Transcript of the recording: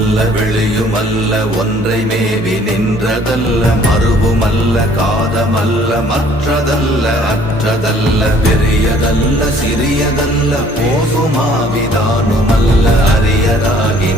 உள்ளுமல்ல வெளியுமல்ல ஒன்றை மேவி நின்றதல்ல மறுவுமல்ல காதமல்ல மற்றதல்ல அற்றதல்ல பெரியதல்ல சிறியதல்ல போகுமாவிதானுமல்ல அரியதாகி